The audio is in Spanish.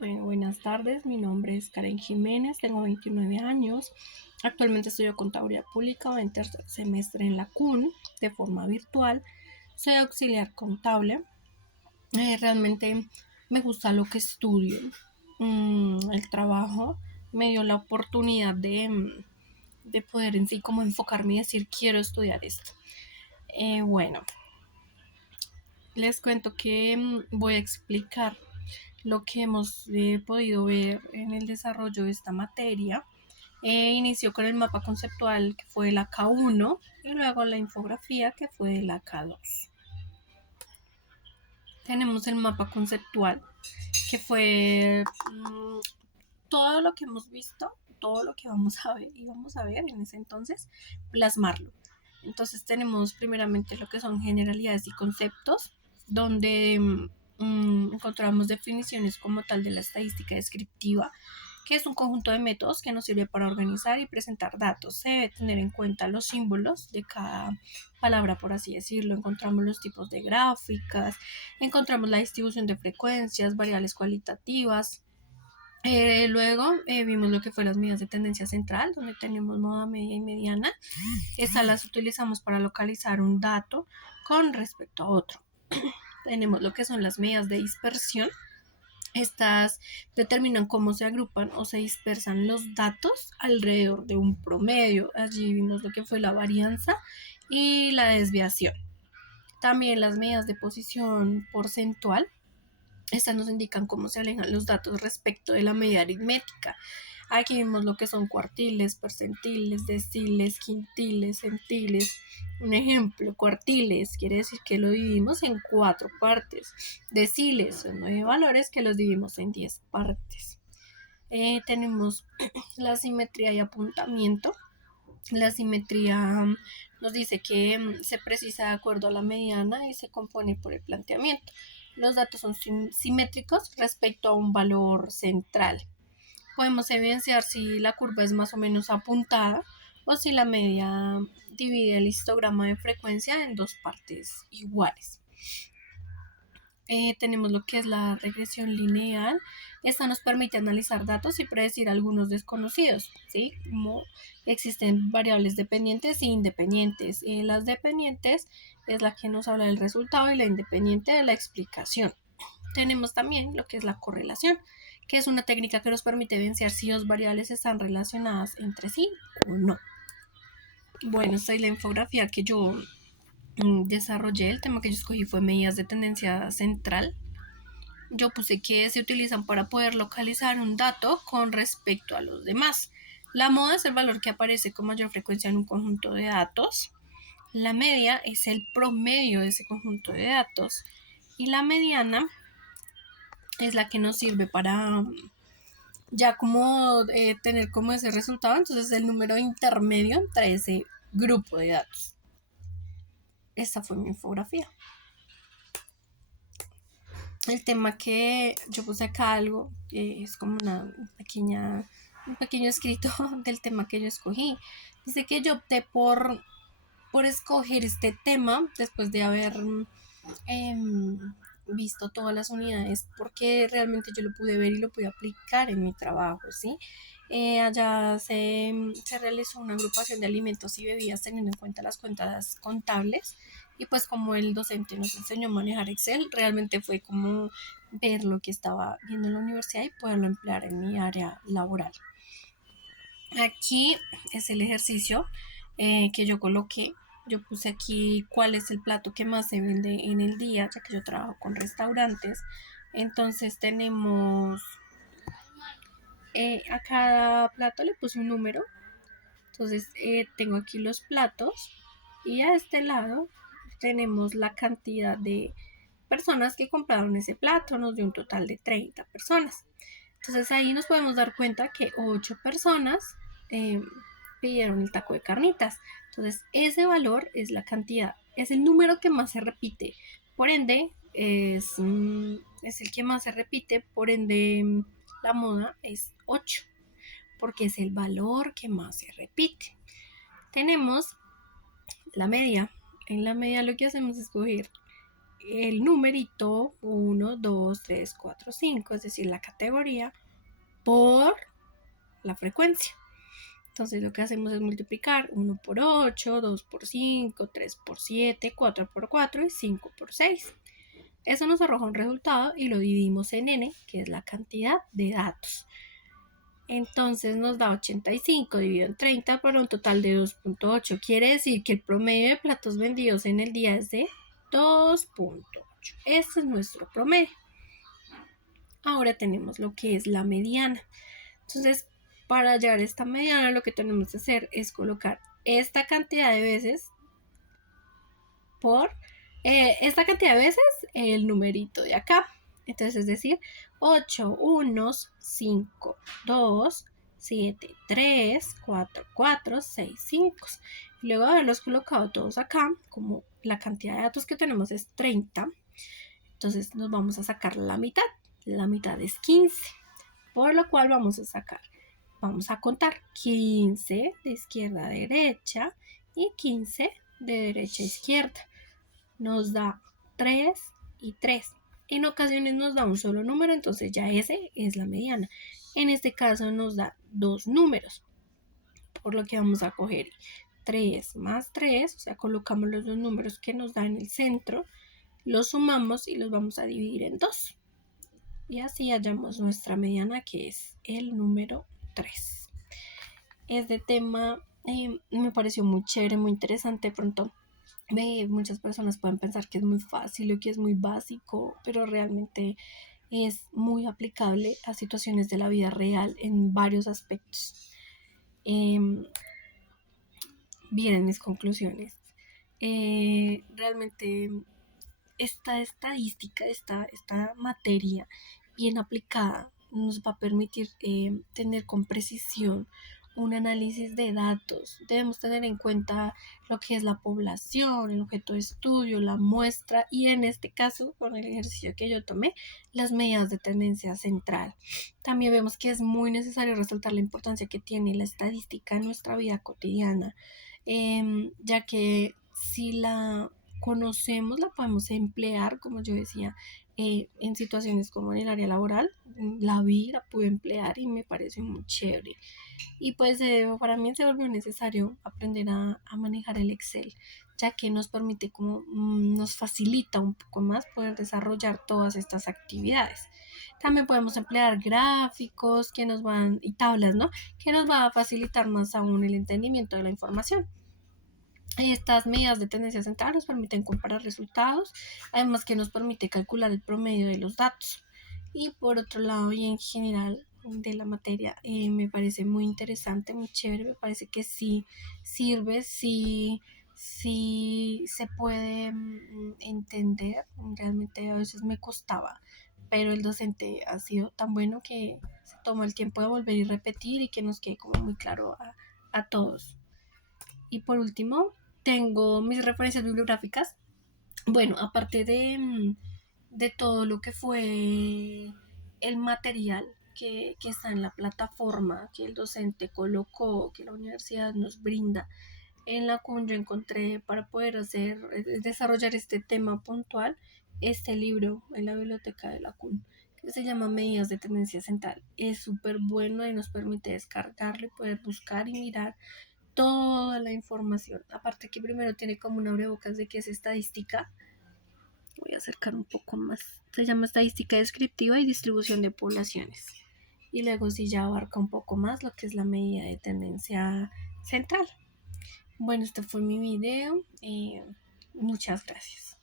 Bueno, buenas tardes, mi nombre es Karen Jiménez, tengo 29 años, actualmente estudio Contaduría Pública, voy en tercer semestre en la CUN de forma virtual, soy auxiliar contable. Realmente me gusta lo que estudio. El trabajo me dio la oportunidad de poder en sí como enfocarme y decir quiero estudiar esto. Bueno, les cuento que voy a explicar lo que hemos podido ver en el desarrollo de esta materia. Inició con el mapa conceptual que fue la K1 y luego la infografía que fue la K2. Tenemos el mapa conceptual que fue todo lo que hemos visto, todo lo que íbamos a ver en ese entonces, plasmarlo. Entonces tenemos primeramente lo que son generalidades y conceptos, donde encontramos definiciones como tal de la estadística descriptiva, que es un conjunto de métodos que nos sirve para organizar y presentar datos. Se debe tener en cuenta los símbolos de cada palabra, por así decirlo. Encontramos los tipos de gráficas, encontramos la distribución de frecuencias, variables cualitativas. Luego vimos lo que fue las medidas de tendencia central, donde tenemos moda, media y mediana. Estas las utilizamos para localizar un dato con respecto a otro. Tenemos lo que son las medidas de dispersión. Estas determinan cómo se agrupan o se dispersan los datos alrededor de un promedio. Allí vimos lo que fue la varianza y la desviación. También las medidas de posición porcentual. Estas nos indican cómo se alejan los datos respecto de la medida aritmética. Aquí vemos lo que son cuartiles, percentiles, deciles, quintiles, centiles. Un ejemplo, cuartiles quiere decir que lo dividimos en 4 partes. Deciles son 9 valores que los dividimos en 10 partes. Tenemos la simetría y apuntamiento. La simetría nos dice que se precisa de acuerdo a la mediana y se compone por el planteamiento. Los datos son simétricos respecto a un valor central. Podemos evidenciar si la curva es más o menos apuntada o si la media divide el histograma de frecuencia en dos partes iguales. Tenemos lo que es la regresión lineal. Esta nos permite analizar datos y predecir algunos desconocidos, ¿sí? Como existen variables dependientes e independientes. Las dependientes es la que nos habla del resultado y la independiente de la explicación. Tenemos también lo que es la correlación, que es una técnica que nos permite evidenciar si dos variables están relacionadas entre sí o no. Bueno, esta es la infografía que yo desarrollé. El tema que yo escogí fue medidas de tendencia central. Yo puse que se utilizan para poder localizar un dato con respecto a los demás. La moda es el valor que aparece con mayor frecuencia en un conjunto de datos. La media es el promedio de ese conjunto de datos. Y la mediana es la que nos sirve para ya como tener como ese resultado. Entonces el número intermedio entre ese grupo de datos. Esta fue mi infografía. El tema que yo puse acá algo, es como un pequeño escrito del tema que yo escogí. Dice que yo opté por escoger este tema después de haber visto todas las unidades porque realmente yo lo pude ver y lo pude aplicar en mi trabajo, ¿sí? Allá se realizó una agrupación de alimentos y bebidas teniendo en cuenta las cuentas contables y pues como el docente nos enseñó a manejar Excel, realmente fue como ver lo que estaba viendo en la universidad y poderlo emplear en mi área laboral. Aquí es el ejercicio que yo coloqué. Yo puse aquí cuál es el plato que más se vende en el día, ya que yo trabajo con restaurantes. Entonces tenemos, a cada plato le puse un número. Entonces tengo aquí los platos y a este lado tenemos la cantidad de personas que compraron ese plato. Nos dio un total de 30 personas. Entonces ahí nos podemos dar cuenta que 8 personas eh, pidieron el taco de carnitas. Entonces ese valor es la cantidad, es el número que más se repite. Por ende, es el que más se repite. Por ende, la moda es 8 porque es el valor que más se repite. Tenemos la media. En la media lo que hacemos es coger el numerito 1, 2, 3, 4, 5, es decir, la categoría, por la frecuencia. Entonces lo que hacemos es multiplicar 1 por 8, 2 por 5, 3 por 7, 4 por 4 y 5 por 6. Eso nos arroja un resultado y lo dividimos en n, que es la cantidad de datos. Entonces nos da 85 dividido en 30 para un total de 2.8. Quiere decir que el promedio de platos vendidos en el día es de 2.8. Este es nuestro promedio. Ahora tenemos lo que es la mediana. Entonces, para llegar a esta mediana, lo que tenemos que hacer es colocar esta cantidad de veces por esta cantidad de veces el numerito de acá. Entonces, es decir, 8 unos, 5 2, 7 3, 4 4, 6 5. Luego de haberlos colocado todos acá, como la cantidad de datos que tenemos es 30, entonces nos vamos a sacar la mitad. La mitad es 15, por lo cual vamos a contar 15 de izquierda a derecha y 15 de derecha a izquierda. Nos da 3 y 3. En ocasiones nos da un solo número, entonces ya ese es la mediana. En este caso nos da dos números, por lo que vamos a coger 3 más 3, o sea, colocamos los dos números que nos da en el centro, los sumamos y los vamos a dividir en 2. Y así hallamos nuestra mediana, que es el número 3. Este tema me pareció muy chévere, muy interesante. De pronto muchas personas pueden pensar que es muy fácil o que es muy básico, pero realmente es muy aplicable a situaciones de la vida real en varios aspectos. Vienen mis conclusiones. Realmente esta estadística, esta materia bien aplicada nos va a permitir tener con precisión un análisis de datos. Debemos tener en cuenta lo que es la población, el objeto de estudio, la muestra y en este caso, con el ejercicio que yo tomé, las medidas de tendencia central. También vemos que es muy necesario resaltar la importancia que tiene la estadística en nuestra vida cotidiana, ya que si la conocemos, la podemos emplear, como yo decía, en situaciones como en el área laboral. La vi, la pude emplear y me parece muy chévere. Y pues para mí se volvió necesario aprender a manejar el Excel, ya que nos permite nos facilita un poco más poder desarrollar todas estas actividades. También podemos emplear gráficos y tablas, ¿no? Que nos va a facilitar más aún el entendimiento de la información. Estas medidas de tendencia central nos permiten comparar resultados, además que nos permite calcular el promedio de los datos. Y por otro lado, y en general de la materia, me parece muy interesante, muy chévere, me parece que sí sirve, sí se puede entender. Realmente a veces me costaba, pero el docente ha sido tan bueno que se tomó el tiempo de volver y repetir y que nos quede como muy claro a todos. Y por último, tengo mis referencias bibliográficas. Bueno, aparte de todo lo que fue el material que está en la plataforma que el docente colocó, que la universidad nos brinda, en la cual yo encontré para poder desarrollar este tema puntual, este libro en la biblioteca de la CUN, que se llama Medidas de Tendencia Central. Es súper bueno y nos permite descargarlo y poder buscar y mirar toda la información. Aparte que primero tiene como un abrebocas de que es estadística. Voy a acercar un poco más. Se llama estadística descriptiva y distribución de poblaciones. Y luego sí ya abarca un poco más lo que es la medida de tendencia central. Bueno, este fue mi video. Muchas gracias.